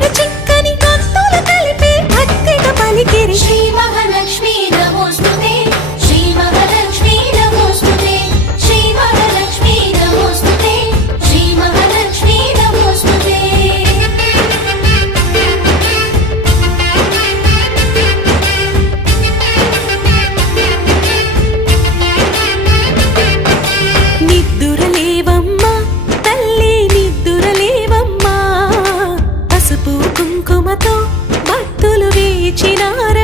కన్నులను చిక్కని కత్తులు కలిపి భక్తిగా పలికిరి శ్రీ మహాలక్ష్మి నమోస్తుతే శ్రీ మహాలక్ష్మి నమోస్తుతే శ్రీ మహాలక్ష్మి నమోస్తుతే శ్రీ మహాలక్ష్మి నమోస్తుతే నిద్దురలేవమ్మా తల్లి నిద్దురలేవమ్మా పసుపు కుంకుమతో భక్తులు వేచినారు